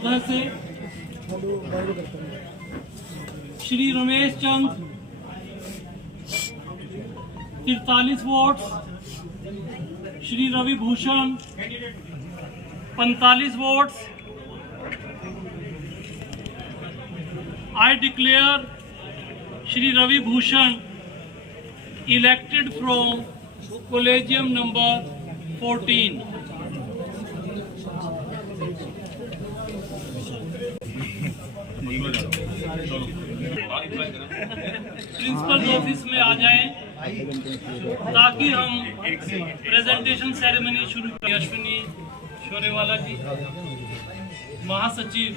से Shri Ramesh Chand 43 votes, Shri Ravi Bhushan 45 votes. I declare Shri Ravi Bhushan elected from Collegium number 14. Principal office में आ जाएं ताकि हम प्रेजेंटेशन सेरेमनी शुरू करें। अश्विनी शोरेवाला जी, महासचिव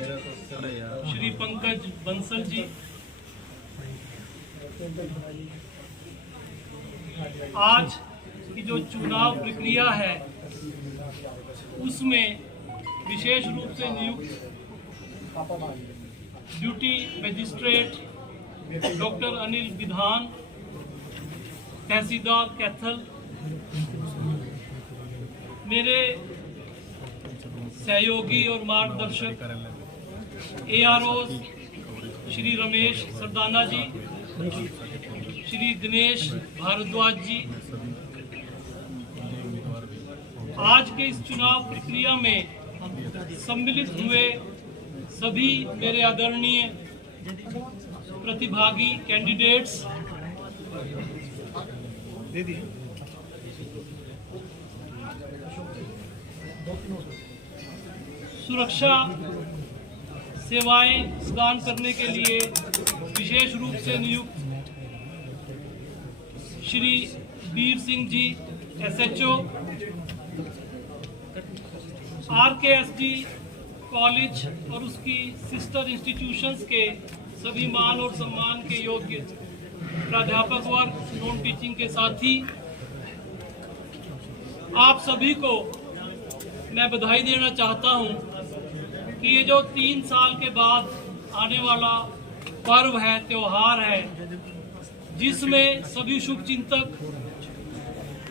श्री पंकज बंसल जी, आज की जो चुनाव प्रक्रिया है उसमें विशेष रूप से नियुक्त ड्यूटी मजिस्ट्रेट डॉक्टर अनिल विधान, तहसीलदार कैथल, मेरे सहयोगी और मार्गदर्शक ARO श्री रमेश सरदाना जी, श्री दिनेश भारद्वाज जी, आज के इस चुनाव प्रक्रिया में सम्मिलित हुए सभी मेरे आदरणीय प्रतिभागी कैंडिडेट्स, सुरक्षा सेवाएं प्रदान करने के लिए विशेष रूप से नियुक्त Shri Veer Singh ji SHO, RKSD college और उसकी सिस्टर इंस्टीट्यूशंस के सभी मान और सम्मान के योग्य प्राध्यापक वर्ग, नॉन टीचिंग के साथी, आप सभी को मैं बधाई देना चाहता हूं कि ये जो 3 साल के बाद आने वाला पर्व है, त्योहार है, जिसमें सभी शुभचिंतक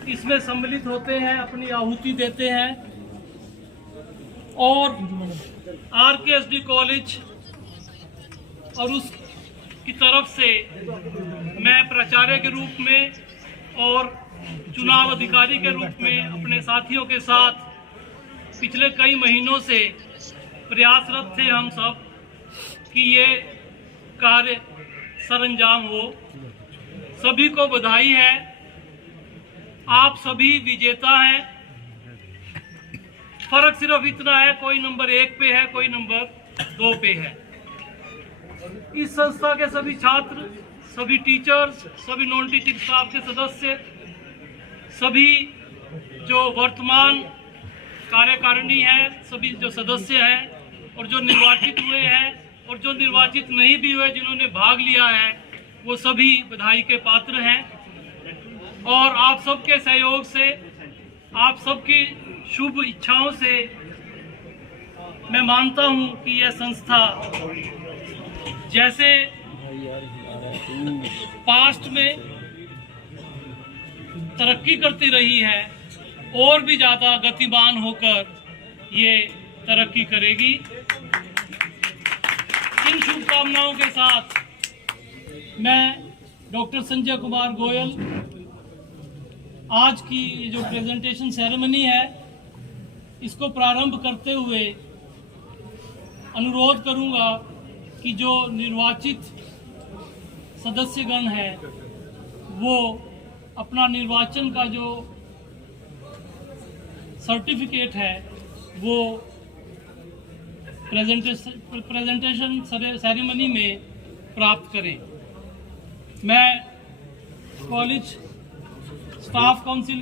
इसमें सम्मिलित होते हैं, अपनी आहुति देते हैं। और RKSD कॉलेज और उसकी तरफ से मैं प्राचार्य के रूप में और चुनाव अधिकारी के रूप में अपने साथियों के साथ पिछले कई महीनों से प्रयासरत थे हम सब कि ये कार्य सरंजाम हो। सभी को बधाई है, आप सभी विजेता हैं। फर्क सिर्फ इतना है, कोई नंबर 1 पे है, कोई नंबर 2 पे है। इस संस्था के सभी छात्र, सभी टीचर्स, सभी नॉन टीचिंग स्टाफ के सदस्य, सभी जो वर्तमान कार्यकारिणी है, सभी जो सदस्य हैं और जो निर्वाचित हुए हैं और जो निर्वाचित नहीं भी हुए, जिन्होंने भाग लिया है, वो सभी बधाई के पात्र हैं। और आप सबके सहयोग से, आप सबकी शुभ इच्छाओं से मैं मानता हूं कि यह संस्था जैसे पास्ट में तरक्की करती रही है और भी ज़्यादा गतिमान होकर ये तरक्की करेगी। इन शुभकामनाओं के साथ मैं डॉक्टर संजय कुमार गोयल आज की जो प्रेजेंटेशन सेरेमनी है इसको प्रारंभ करते हुए अनुरोध करूंगा कि जो निर्वाचित सदस्यगण है वो अपना निर्वाचन का जो सर्टिफिकेट है वो प्रेजेंटेशन सेरेमनी में प्राप्त करें। मैं कॉलेज स्टाफ काउंसिल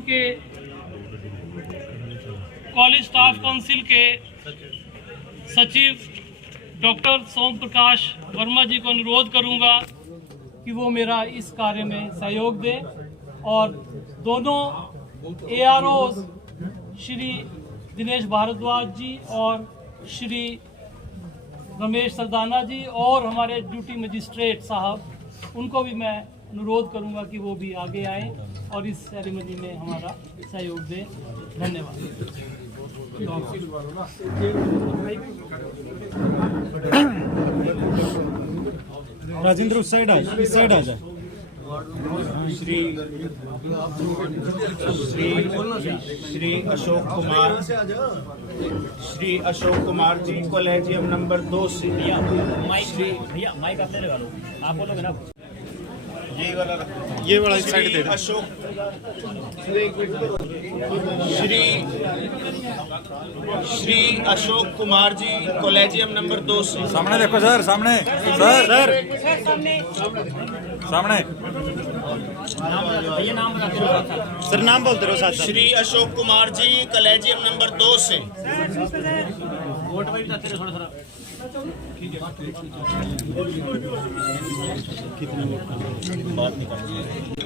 के सचिव डॉक्टर सोम प्रकाश वर्मा जी को अनुरोध करूंगा कि वो मेरा इस कार्य में सहयोग दें और दोनों AROs श्री दिनेश भारद्वाज जी और श्री रमेश सरदाना जी और हमारे ड्यूटी मजिस्ट्रेट साहब, उनको भी मैं अनुरोध करूंगा कि वो भी आगे आएं और इस सेरेमनी में हमारा सहयोग दें। धन्यवाद। राजेंद्र उस साइड आ, इस साइड आ जा। श्री अशोक कुमार, श्री अशोक कुमार जी कॉलेजियम नंबर 2 से। भैया माइक आपने लगा लो, आप बोलोगे ना। ये वाला साइड दे दो। श्री अशोक कुमार जी कॉलेजियम नंबर 2 से। सामने देखो सर, सामने सर, सामने भैया नाम बताते रहो साथ। सर, नाम बोलते रहो साथ। श्री अशोक कुमार जी कॉलेजियम नंबर 2 से। वोट में बताते रहो थोड़ा थोड़ा।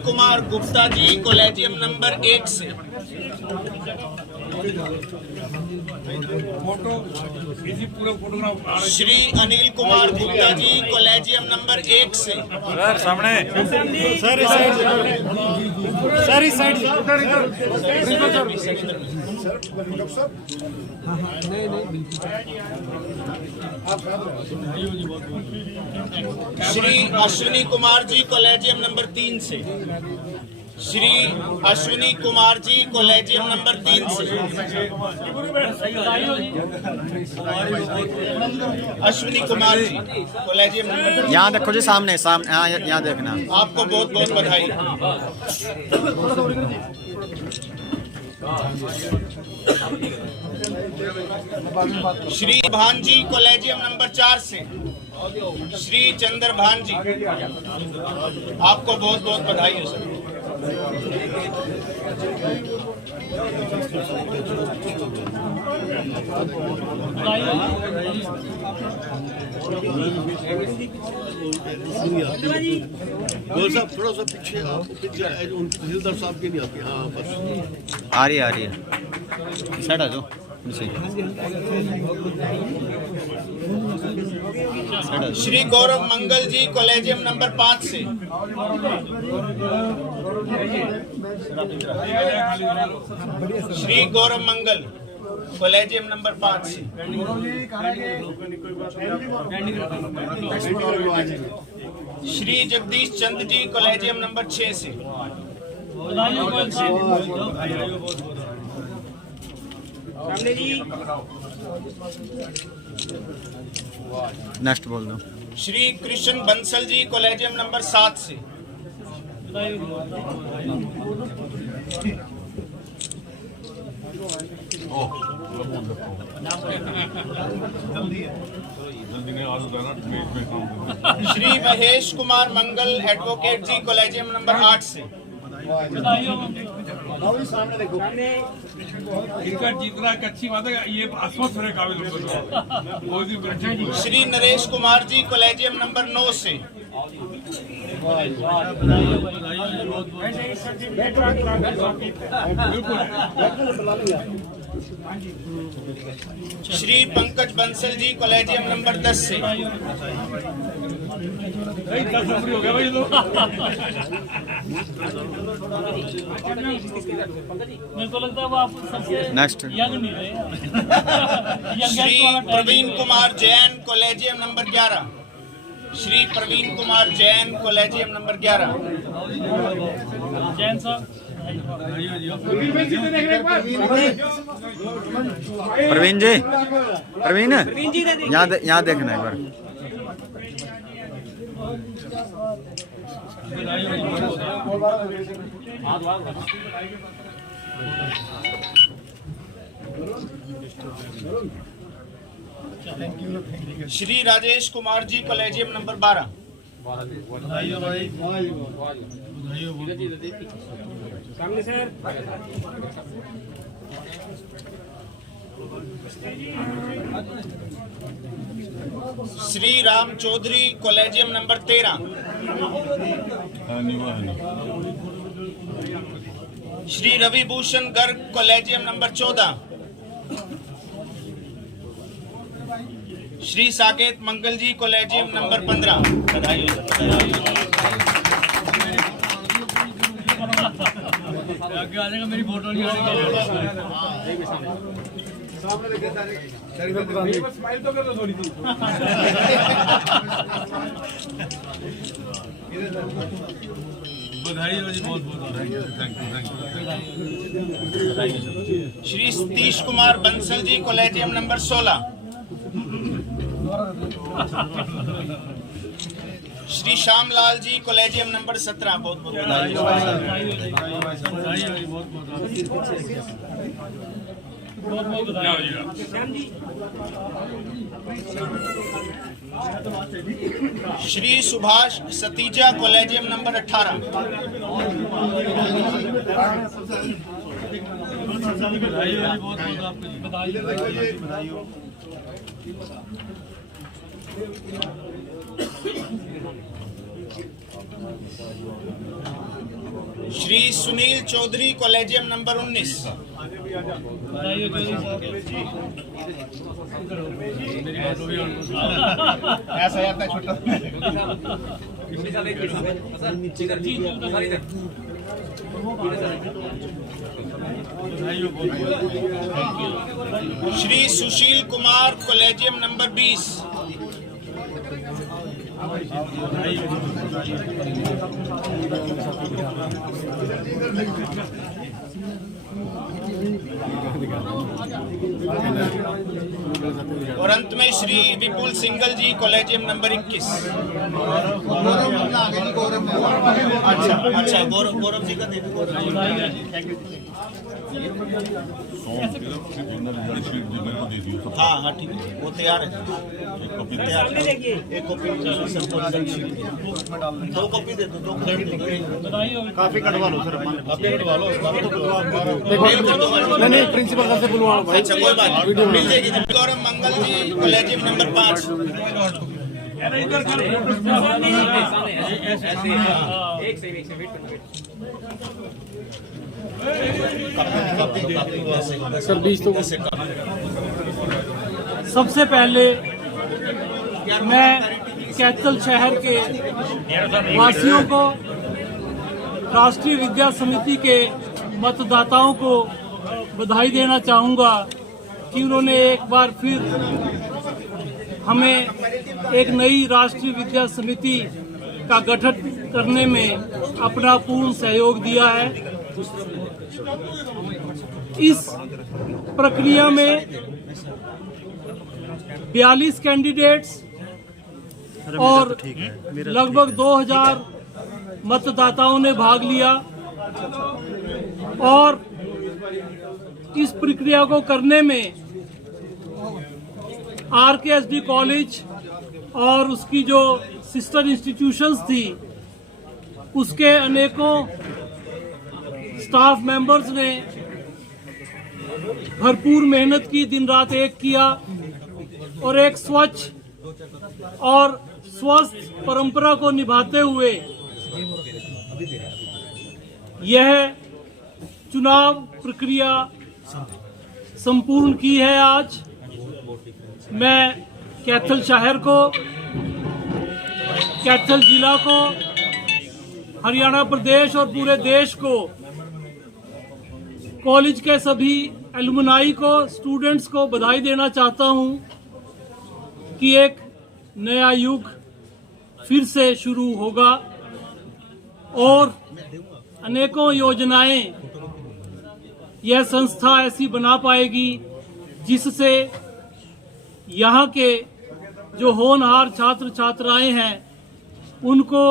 कुमार गुप्ता जी कॉलेजियम नंबर 1 से। श्री अनिल कुमार गुप्ता जी कॉलेजियम नंबर 1 से। सर सामने सर, इस साइड सर, इस side Shri Ashwini Kumar ji collegium number 3 से। श्री अश्विनी कुमार जी कॉलेजियम नंबर 3 से। Ashwini Kumar ji collegium number. यहाँ देखो जी, सामने सामने, यहाँ देखना। आपको बहुत बहुत बधाई। श्री भान जी कॉलेजियम नंबर 4 से। श्री चंद्र भान जी, आपको बहुत बहुत बधाई है सर। गोल साहब थोड़ा सा पीछे आप, पीछे तहसीलदार साहब के नहीं आती। हाँ बस आ रही है साइड आ जाओ। श्री गौरव मंगल जी कॉलेजियम नंबर 5 से। श्री गौरव मंगल कॉलेजियम नंबर 5 से। श्री जगदीश चंद जी कॉलेजियम नंबर 6 से। नेक्स्ट बोल दो। श्री कृष्ण बंसल जी कॉलेजियम नंबर 7 से। श्री महेश कुमार मंगल एडवोकेट जी कॉलेजियम नंबर 8 से। इनका जीतना एक अच्छी बात है, ये आश्वस्त होने काबिल होगा। श्री नरेश कुमार जी कॉलेजियम नंबर 9 से। श्री पंकज बंसल जी कॉलेजियम नंबर 10 से। हो गया भाई तो। मेरे को लगता है वो आप सबसे नेक्स्ट यंग नहीं रहे। Shri Praveen Kumar Jain collegium number 11। Shri Praveen Kumar Jain collegium number 11। Jain साहब, प्रवीण जी, प्रवीण यहाँ देखना एक बार। Shri Rajesh Kumar ji collegium number 12। Shri Ram Chaudhary collegium number 13। Shri Ravi Bhushan Garg collegium number 14। Shri Saket Mangal ji collegium number 15। आगे आ जाएगा, मेरी फोटो नहीं आएगी। स्माइल तो कर दो थोड़ी सी। बधाई हो जी, बहुत बहुत thank you. Shri Satish Kumar Bansal ji, collegium number 16। Shri Shyamlal ji, collegium number 17। बहुत बहुत बधाई। Shri Subhash Satija, collegium number 18। Shri Sunil Chaudhary, collegium number 19। ऐसा आता है छोटा। Shri Sushil Kumar, collegium number 20। और अंत में श्री विपुल सिंगल जी, कॉलेजियम नंबर 21। अच्छा, गौरव जी का दे दो। हाँ हाँ ठीक है, वो तैयार है। एक कॉपी, दो कॉपी दे दो। काफी कटवा लो सर, काफी कटवा लो। नहीं, प्रिंसिपल सर से बुलवा लो। अच्छा, कोई बात नहीं, मिल जाएगी। गौरव मंगल जी, कॉलेजियम नंबर 5। सर 20 तो सबसे पहले मैं कैथल शहर के वासियों को, राष्ट्रीय विद्या समिति के मतदाताओं को बधाई देना चाहूँगा कि उन्होंने एक बार फिर हमें एक नई राष्ट्रीय विद्या समिति का गठन करने में अपना पूर्ण सहयोग दिया है। इस प्रक्रिया में 42 कैंडिडेट्स और लगभग 2000 मतदाताओं ने भाग लिया और इस प्रक्रिया को करने में RKSD कॉलेज और उसकी जो सिस्टर इंस्टीट्यूशंस थी उसके अनेकों स्टाफ मेंबर्स ने भरपूर मेहनत की, दिन रात एक किया और एक स्वच्छ और स्वस्थ परंपरा को निभाते हुए यह चुनाव प्रक्रिया संपूर्ण की है। आज मैं कैथल शहर को, कैथल जिला को, हरियाणा प्रदेश और पूरे देश को, कॉलेज के सभी एलुमनाई को, स्टूडेंट्स को बधाई देना चाहता हूं कि एक नया युग फिर से शुरू होगा और अनेकों योजनाएं यह संस्था ऐसी बना पाएगी जिससे यहाँ के जो होनहार छात्र छात्राएं हैं उनको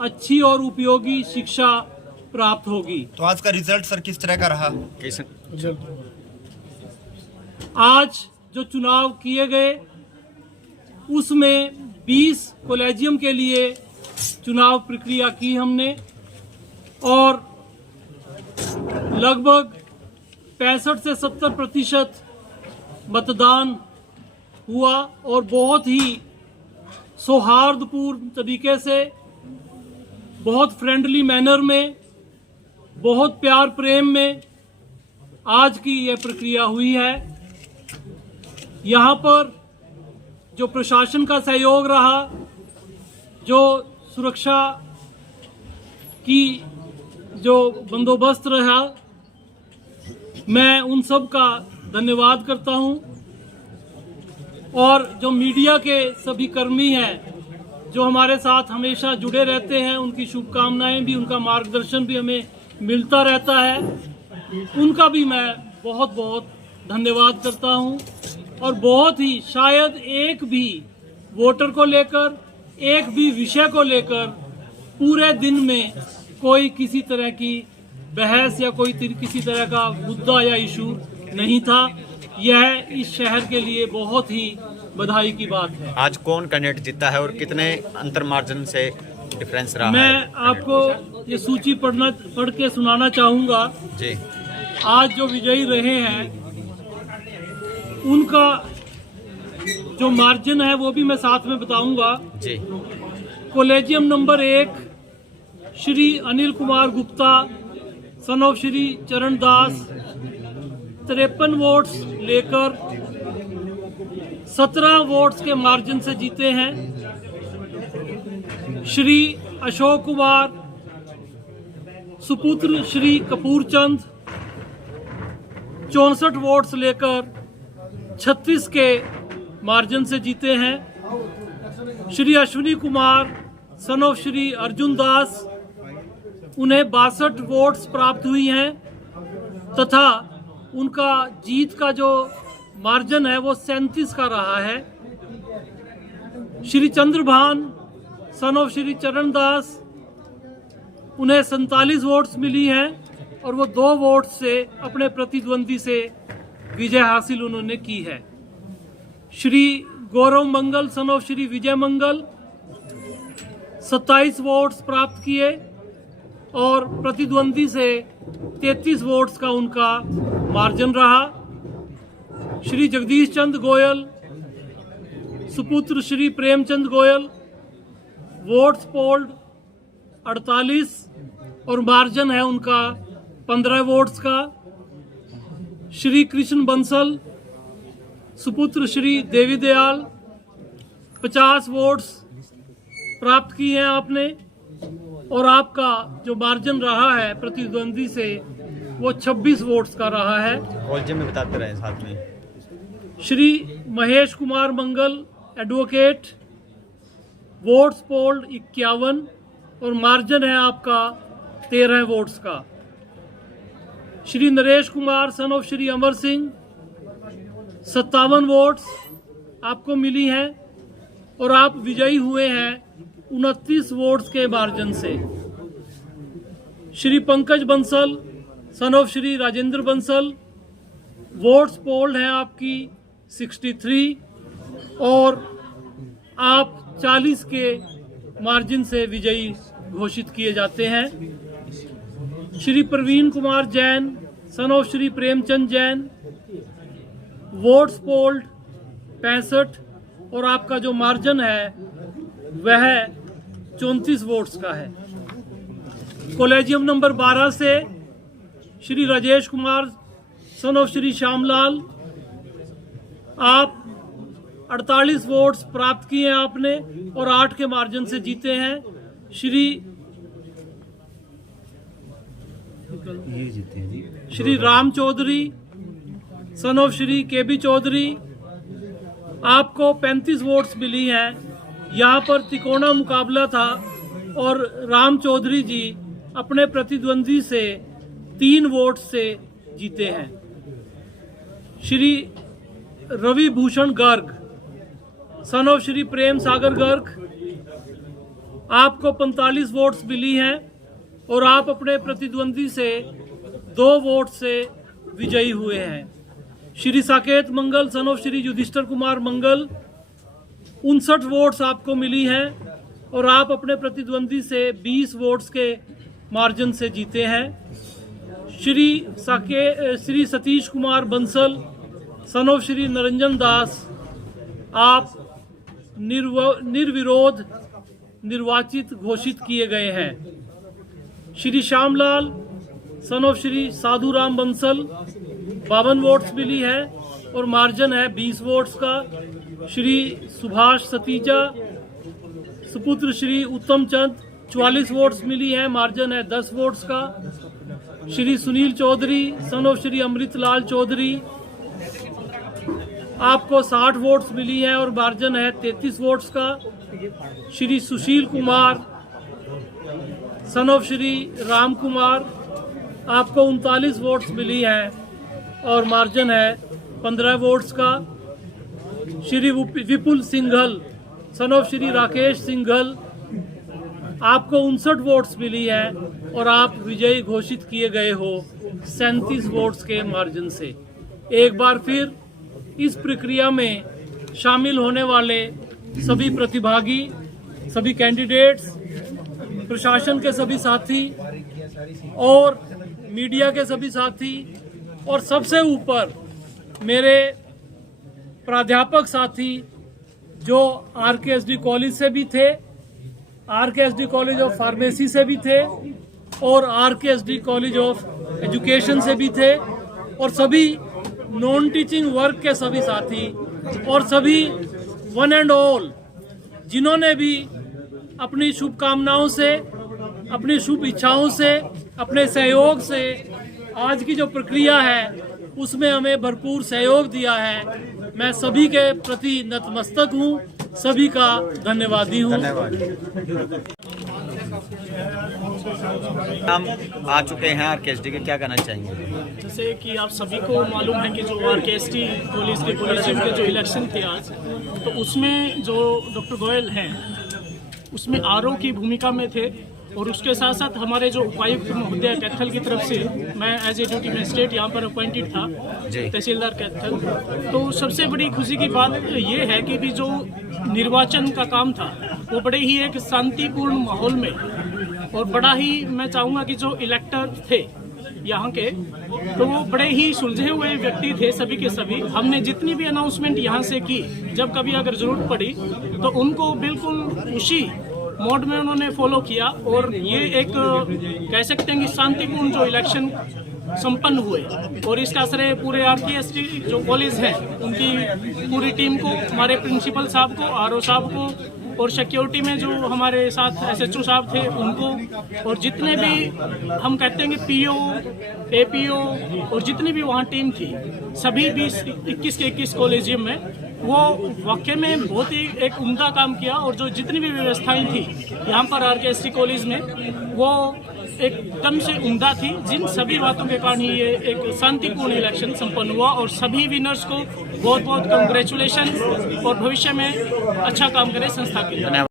अच्छी और उपयोगी शिक्षा प्राप्त होगी। तो आज का रिजल्ट सर किस तरह का रहा? आज जो चुनाव किए गए उसमें 20 कॉलेजियम के लिए चुनाव प्रक्रिया की हमने और लगभग 65 से 70% मतदान हुआ और बहुत ही सौहार्दपूर्ण तरीके से, बहुत फ्रेंडली मैनर में, बहुत प्यार प्रेम में आज की यह प्रक्रिया हुई है। यहाँ पर जो प्रशासन का सहयोग रहा, जो सुरक्षा की जो बंदोबस्त रहा, मैं उन सब का धन्यवाद करता हूं। और जो मीडिया के सभी कर्मी हैं जो हमारे साथ हमेशा जुड़े रहते हैं, उनकी शुभकामनाएं भी, उनका मार्गदर्शन भी हमें मिलता रहता है, उनका भी मैं बहुत बहुत धन्यवाद करता हूं। और बहुत ही शायद एक भी वोटर को लेकर, एक भी विषय को लेकर पूरे दिन में कोई किसी तरह की बहस या कोई किसी तरह का मुद्दा या इशू नहीं था। यह इस शहर के लिए बहुत ही बधाई की बात है। आज कौन कैंडिडेट जीता है और कितने अंतर मार्जिन से डिफरेंस रहा है? मैं आपको ये सूची पढ़ के सुनाना चाहूँगा जी। आज जो विजयी रहे हैं उनका जो मार्जिन है वो भी मैं साथ में बताऊंगा जी। Collegium number 1 Shri Anil Kumar Gupta son of Shri Charan Das 53 votes लेकर 17 वोट्स के मार्जिन से जीते हैं। श्री अशोक कुमार सुपुत्र श्री कपूर चंद 64 वोट्स लेकर 36 के मार्जिन से जीते हैं। श्री अश्विनी कुमार सन ऑफ श्री अर्जुन दास, उन्हें 62 वोट्स प्राप्त हुई हैं तथा उनका जीत का जो मार्जिन है वो 37 का रहा है। श्री चंद्रभान सन ऑफ श्री चरण दास, उन्हें 47 वोट्स मिली हैं और वो 2 वोट्स से अपने प्रतिद्वंदी से विजय हासिल उन्होंने की है। Shri Gaurav Mangal son of Shri Vijay Mangal 27 votes प्राप्त किए और प्रतिद्वंदी से 33 वोट्स का उनका मार्जिन रहा। श्री जगदीश चंद गोयल सुपुत्र श्री प्रेमचंद गोयल, वोट्स पोल्ड 48 और मार्जिन है उनका 15 वोट्स का। श्री कृष्ण बंसल सुपुत्र श्री देवी दयाल 50 वोट्स प्राप्त किए हैं आपने और आपका जो मार्जिन रहा है प्रतिद्वंदी से वो 26 वोट्स का रहा है। कॉलेज में बताते रहे साथ में। श्री महेश कुमार मंगल एडवोकेट, वोट्स पोल्ड 51 और मार्जिन है आपका 13 वोट्स का। श्री नरेश कुमार सन ऑफ श्री अमर सिंह 57 वोट्स आपको मिली हैं और आप विजयी हुए हैं 29 वोट्स के मार्जिन से। Shri Pankaj Bansal son of Shri Rajendra Bansal, votes polled हैं आपकी 63 और आप 40 के मार्जिन से विजयी घोषित किए जाते हैं। Shri Praveen Kumar Jain son of Shri Premchand Jain, votes polled 65 और आपका जो मार्जिन है वह 34 वोट्स का है। कॉलेजियम नंबर 12 से श्री राजेश कुमार सन ऑफ श्री श्यामलाल, आप 48 वोट्स प्राप्त किए हैं आपने और 8 के मार्जिन से जीते हैं। श्री राम चौधरी सन ऑफ श्री केबी चौधरी, आपको 35 वोट्स मिली हैं। यहाँ पर तिकोना मुकाबला था और राम चौधरी जी अपने प्रतिद्वंदी से 3 वोट से जीते हैं। श्री रवि भूषण गर्ग सन ऑफ श्री प्रेम सागर गर्ग, आपको 45 वोट्स मिली हैं और आप अपने प्रतिद्वंदी से 2 वोट से विजयी हुए हैं। Shri Saket Mangal son of Shri Yudhishthir Kumar Mangal, 59 votes आपको मिली हैं और आप अपने प्रतिद्वंदी से 20 वोट्स के मार्जिन से जीते हैं। श्री सतीश कुमार बंसल सन ऑफ श्री निरंजन दास, आप निर्विरोध निर्वाचित घोषित किए गए हैं। Shri Shyamlal son of Shri Sadhuram Bansal, 52 votes मिली है और मार्जिन है 20 वोट्स का। श्री सुभाष सतीजा सुपुत्र श्री उत्तम चंद, 44 वोट्स मिली है, मार्जिन है 10 वोट्स का। श्री सुनील चौधरी सन ऑफ श्री अमृतलाल चौधरी, आपको 60 वोट्स मिली हैं और मार्जिन है 33 वोट्स का। श्री सुशील कुमार सन ऑफ श्री राम कुमार, आपको 39 वोट्स मिली हैं और मार्जिन है 15 वोट्स का। श्री विपुल सिंघल सन ऑफ श्री राकेश सिंघल, आपको 59 वोट्स मिली हैं और आप विजयी घोषित किए गए हो 37 वोट्स के मार्जिन से। एक बार फिर इस प्रक्रिया में शामिल होने वाले सभी प्रतिभागी, सभी कैंडिडेट्स, प्रशासन के सभी साथी और मीडिया के सभी साथी और सबसे ऊपर मेरे प्राध्यापक साथी जो RKSD कॉलेज से भी थे, RKSD कॉलेज ऑफ फार्मेसी से भी थे और RKSD कॉलेज ऑफ एजुकेशन से भी थे और सभी नॉन टीचिंग वर्क के सभी साथी और सभी वन एंड ऑल जिन्होंने भी अपनी शुभकामनाओं से, अपनी शुभ इच्छाओं से, अपने सहयोग से आज की जो प्रक्रिया है उसमें हमें भरपूर सहयोग दिया है। मैं सभी के प्रति नतमस्तक हूँ, सभी का धन्यवादी हूँ। हम आ चुके हैं RKSD के, क्या कहना चाहेंगे? जैसे कि आप सभी को मालूम है कि जो RKSD कॉलेज के कॉलेजियम के जो इलेक्शन थे आज, तो उसमें जो डॉक्टर गोयल हैं उसमें RO की भूमिका में थे और उसके साथ साथ हमारे जो उपायुक्त महोदय कैथल की तरफ से, मैं एज ए ड्यूटी मजिस्ट्रेट यहाँ पर अपॉइंटेड था, तहसीलदार कैथल। तो सबसे बड़ी खुशी की बात ये है कि भी जो निर्वाचन का काम था वो बड़े ही एक शांतिपूर्ण माहौल में और बड़ा ही, मैं चाहूँगा कि जो इलेक्टर थे यहाँ के, तो वो बड़े ही सुलझे हुए व्यक्ति थे सभी के सभी। हमने जितनी भी अनाउंसमेंट यहाँ से की, जब कभी अगर जरूरत पड़ी तो उनको बिल्कुल उसी मोड में उन्होंने फॉलो किया और ये एक कह सकते हैं कि शांतिपूर्ण जो इलेक्शन संपन्न हुए और इसका श्रेय पूरे RKSD जो कॉलेज है उनकी पूरी टीम को, हमारे प्रिंसिपल साहब को, RO साहब को और सिक्योरिटी में जो हमारे साथ SHO साहब थे उनको, और जितने भी हम कहते हैं कि PO, APO और जितनी भी वहाँ टीम थी, सभी 21 के 21 कॉलेजियम में वो वाकई में बहुत ही एक उम्दा काम किया। और जो जितनी भी व्यवस्थाएं थी यहाँ पर RKSD कॉलेज में वो एकदम से उम्दा थी, जिन सभी बातों के कारण ही ये एक शांतिपूर्ण इलेक्शन संपन्न हुआ। और सभी विनर्स को बहुत बहुत कांग्रेचुलेशन और भविष्य में अच्छा काम करे संस्था के लिए।